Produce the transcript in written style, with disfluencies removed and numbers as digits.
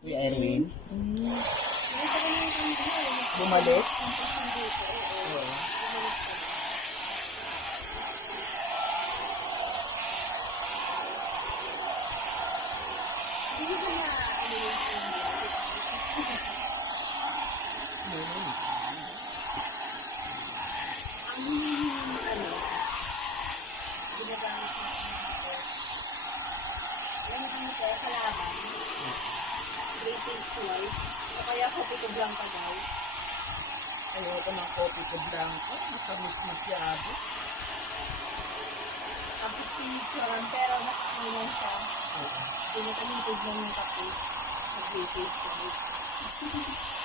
Uy, Irene. Bumalik? Oo. Kaya kopi ko blanca daw. Ayoko ng coffee ko blanco. Matamis masyado. Tapos pinicturean, pero nakakulang siya. Pinatalitig lang yung kape. Nag-British Light.